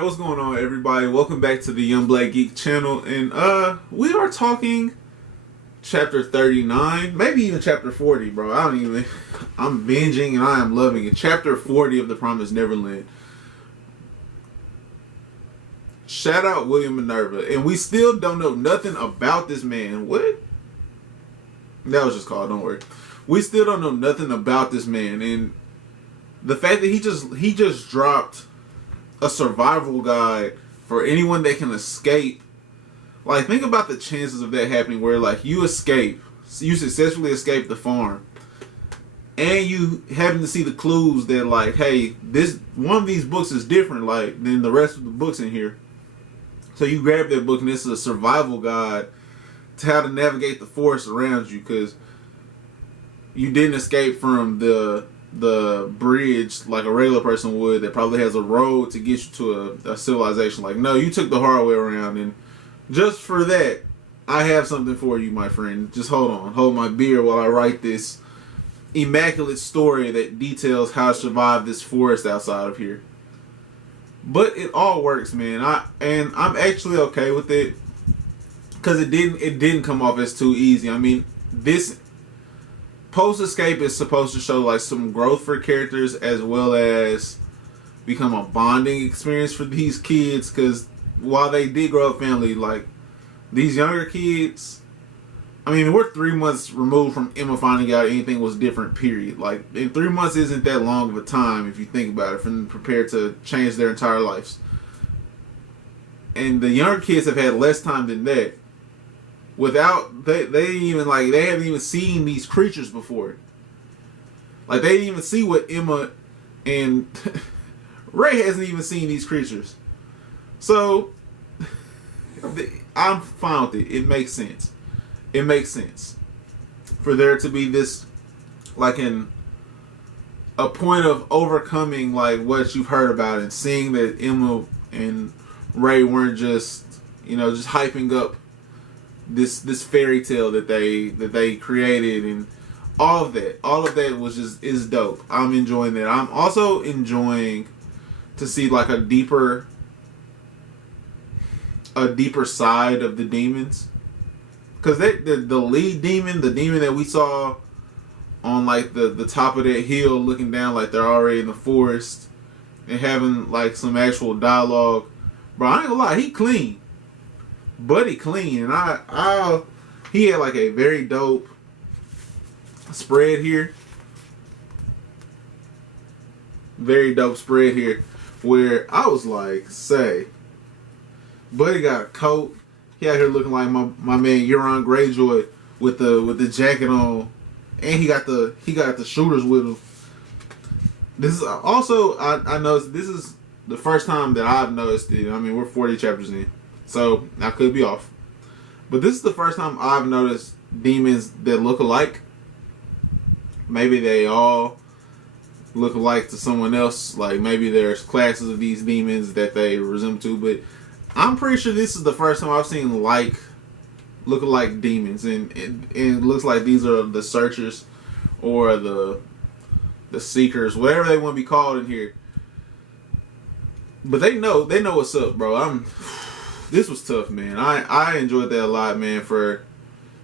Alright, what's going on, everybody? Welcome back to the Young Black Geek channel, and we are talking chapter 39, maybe even chapter 40, bro. I'm binging and I am loving it. Chapter 40 of The Promised Neverland. Shout out William Minerva, and we still don't know nothing about this man. What? That was just called, don't worry. We still don't know nothing about this man, and the fact that he just dropped a survival guide for anyone that can escape. Like, think about the chances of that happening, where like you successfully escape the farm, and you happen to see the clues that like, hey, this one of these books is different like than the rest of the books in here. So you grab that book, and it's a survival guide to how to navigate the forest around you, because you didn't escape from the bridge like a regular person would, that probably has a road to get you to a civilization. Like, no, you took the hard way around, and just for that, I have something for you, my friend. Just hold my beer while I write this immaculate story that details how I survived this forest outside of here. But it all works, man. I'm actually okay with it, because it didn't come off as too easy. I mean, this post-escape is supposed to show like some growth for characters, as well as become a bonding experience for these kids, because while they did grow up family, like these younger kids, I mean, we're 3 months removed from Emma finding out anything was different, period. Like, in 3 months isn't that long of a time if you think about it, from prepared to change their entire lives. And the younger kids have had less time than that. Without they haven't even seen these creatures before. Like, they didn't even see what Emma and Ray hasn't even seen these creatures. So I'm fine with it. It makes sense. It makes sense for there to be this, like, a point of overcoming like what you've heard about, and seeing that Emma and Ray weren't just hyping up this fairy tale that they created, and all of that is dope. I'm enjoying that. I'm also enjoying to see like a deeper side of the demons, because the lead demon, the demon that we saw on like the top of that hill looking down like they're already in the forest and having like some actual dialogue, bro, I ain't gonna lie, he clean. Buddy clean, and he had like a very dope spread here. Very dope spread here, where I was like, say, Buddy got a coat. He out here looking like my man Euron Greyjoy with the jacket on, and he got the shooters with him. This is also, I noticed, this is the first time that I've noticed it. I mean, we're 40 chapters in, so I could be off. But this is the first time I've noticed demons that look alike. Maybe they all look alike to someone else. Like, maybe there's classes of these demons that they resemble to. But I'm pretty sure this is the first time I've seen look-alike demons. And it looks like these are the searchers, or the seekers, whatever they want to be called in here. But they know what's up, bro. This was tough, man. I enjoyed that a lot, man, for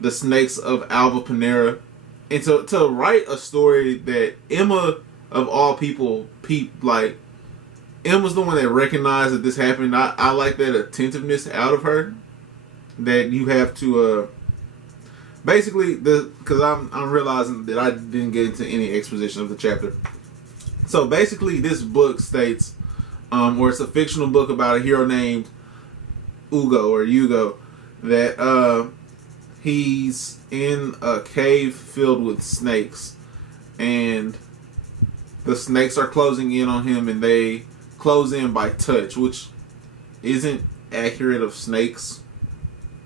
the Snakes of Alvin Panera. And to write a story that Emma, of all people, like, Emma's the one that recognized that this happened. I like that attentiveness out of her, that you have to, basically, because I'm realizing that I didn't get into any exposition of the chapter. So basically, this book states, or it's a fictional book about a hero named Hugo, that he's in a cave filled with snakes, and the snakes are closing in on him, and they close in by touch, which isn't accurate of snakes,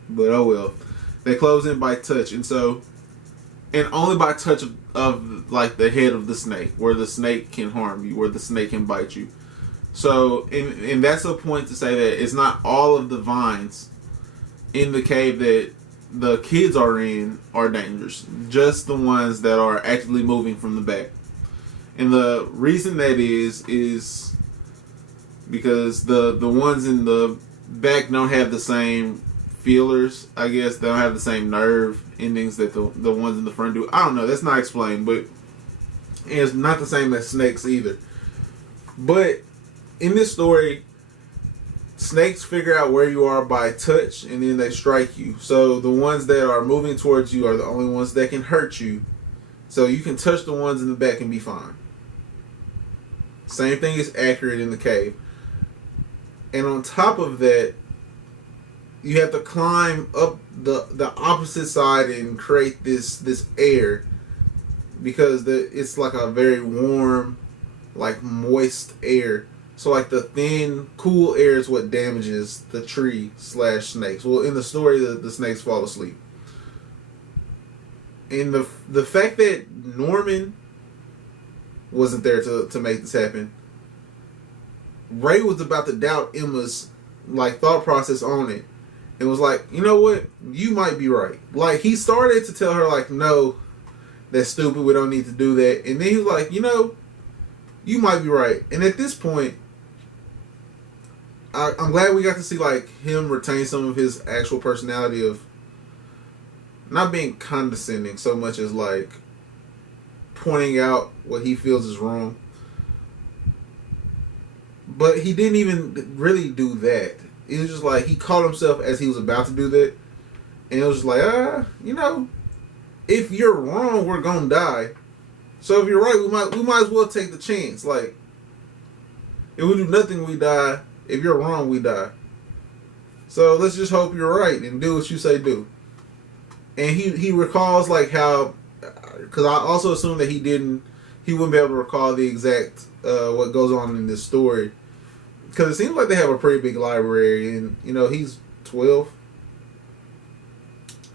but oh well. They close in by touch, and only by touch of like the head of the snake, where the snake can harm you, where the snake can bite you. So, and that's a point to say that it's not all of the vines in the cave that the kids are in are dangerous. Just the ones that are actively moving from the back. And the reason that is because the ones in the back don't have the same feelers. I guess they don't have the same nerve endings that the ones in the front do. I don't know. That's not explained, but it's not the same as snakes either. But in this story, snakes figure out where you are by touch, and then they strike you. So the ones that are moving towards you are the only ones that can hurt you. So you can touch the ones in the back and be fine. Same thing is accurate in the cave. And on top of that, you have to climb up the opposite side and create this air, because it's like a very warm, like moist air. So like the thin, cool air is what damages the tree / snakes. Well, in the story, the snakes fall asleep. And the fact that Norman wasn't there to make this happen, Ray was about to doubt Emma's like thought process on it, and was like, you know what, you might be right. Like, he started to tell her like, no, that's stupid, we don't need to do that. And then he was like, you know, you might be right. And at this point, I'm glad we got to see like him retain some of his actual personality of not being condescending so much as like pointing out what he feels is wrong. But he didn't even really do that. It was just like he caught himself as he was about to do that, and it was just like, you know, if you're wrong, we're gonna die. So if you're right, we might as well take the chance. Like, if we do nothing, we die. If you're wrong, we die. So let's just hope you're right and do what you say do. And he recalls like how, because I also assume that he wouldn't be able to recall the exact what goes on in this story, because it seems like they have a pretty big library, and you know, he's 12.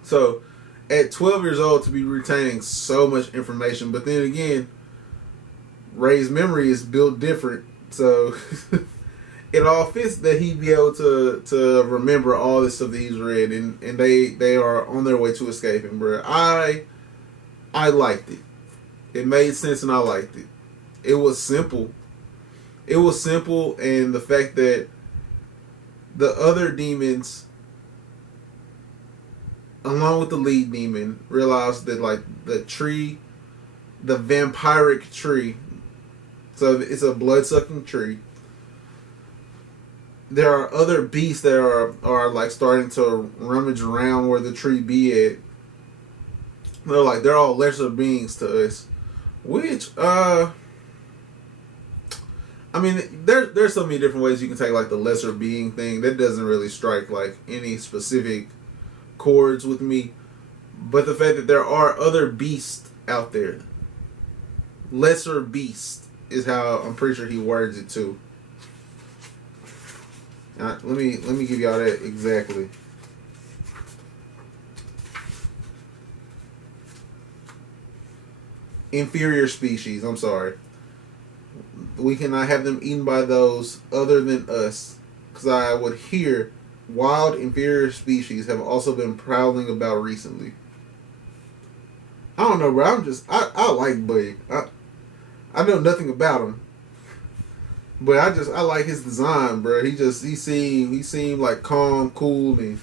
So at 12 years old, to be retaining so much information, but then again, Ray's memory is built different, so it all fits that he'd be able to remember all this stuff that he's read, and they are on their way to escaping, bro. I liked it. It made sense, and I liked it. It was simple. It was simple, and the fact that the other demons, along with the lead demon, realized that like the tree, the vampiric tree, so it's a blood-sucking tree. There are other beasts that are like starting to rummage around where the tree be at. They're all lesser beings to us, which I mean, there's so many different ways you can take like the lesser being thing. That doesn't really strike like any specific chords with me. But the fact that there are other beasts out there, lesser beast is how I'm pretty sure he words it too. Let me give y'all that exactly. Inferior species. I'm sorry. We cannot have them eaten by those other than us, because I would hear wild inferior species have also been prowling about recently. I don't know, bro. I like Buddy. I know nothing about him, but I like his design, bro. He seemed like calm, cool, and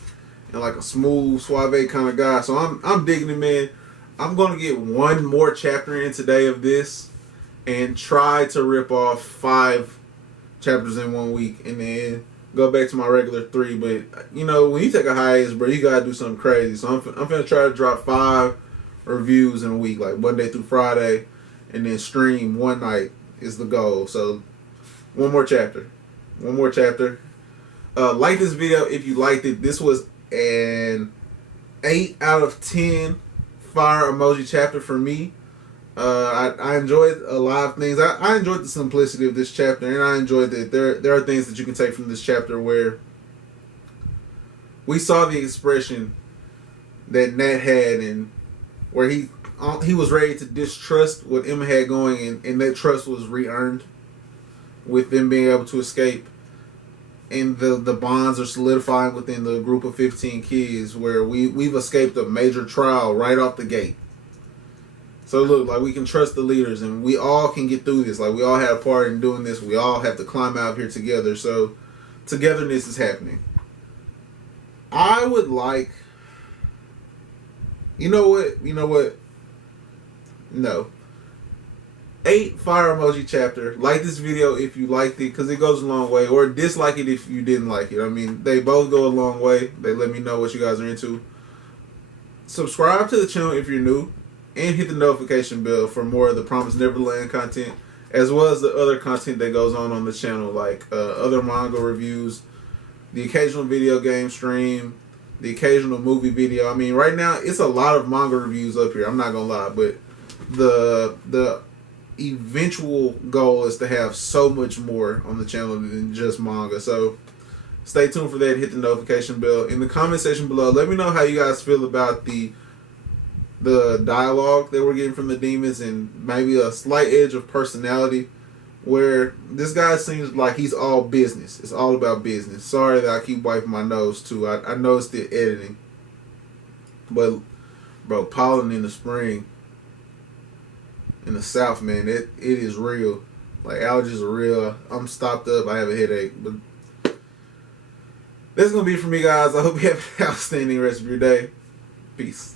like a smooth, suave kind of guy. So I'm digging it, man. I'm gonna get one more chapter in today of this, and try to rip off 5 chapters in 1 week, and then go back to my regular 3. But you know, when you take a hiatus, bro, you gotta do something crazy. So I'm finna try to drop 5 reviews in a week, like Monday through Friday, and then stream one night is the goal. So one more chapter. Like this video if you liked it. This was an 8 out of 10 fire emoji chapter for me. I enjoyed a lot of things. I enjoyed the simplicity of this chapter, and I enjoyed that there are things that you can take from this chapter where we saw the expression that Nat had, and where he was ready to distrust what Emma had going, and that trust was re-earned with them being able to escape, and the bonds are solidifying within the group of 15 kids, where we've escaped a major trial right off the gate. So look, like we can trust the leaders, and we all can get through this. Like we all had a part in doing this. We all have to climb out here together. So togetherness is happening. I would like. You know what? You know what? No. 8 fire emoji chapter. Like this video if you liked it, because it goes a long way. Or dislike it if you didn't like it. I mean, they both go a long way. They let me know what you guys are into. Subscribe to the channel if you're new. And hit the notification bell for more of the Promised Neverland content. As well as the other content that goes on the channel. Like other manga reviews. The occasional video game stream. The occasional movie video. I mean, right now, it's a lot of manga reviews up here. I'm not going to lie. But the eventual goal is to have so much more on the channel than just manga. So stay tuned for that. Hit the notification bell. In the comment section below, let me know how you guys feel about the dialogue that we're getting from the demons, and maybe a slight edge of personality where this guy seems like he's all business. It's all about business. Sorry that I keep wiping my nose too. I know it's the editing. But bro, pollen in the spring in the south, man, it is real. Like allergies are real. I'm stopped up. I have a headache. But that's gonna be it for me, guys. I hope you have an outstanding rest of your day. Peace.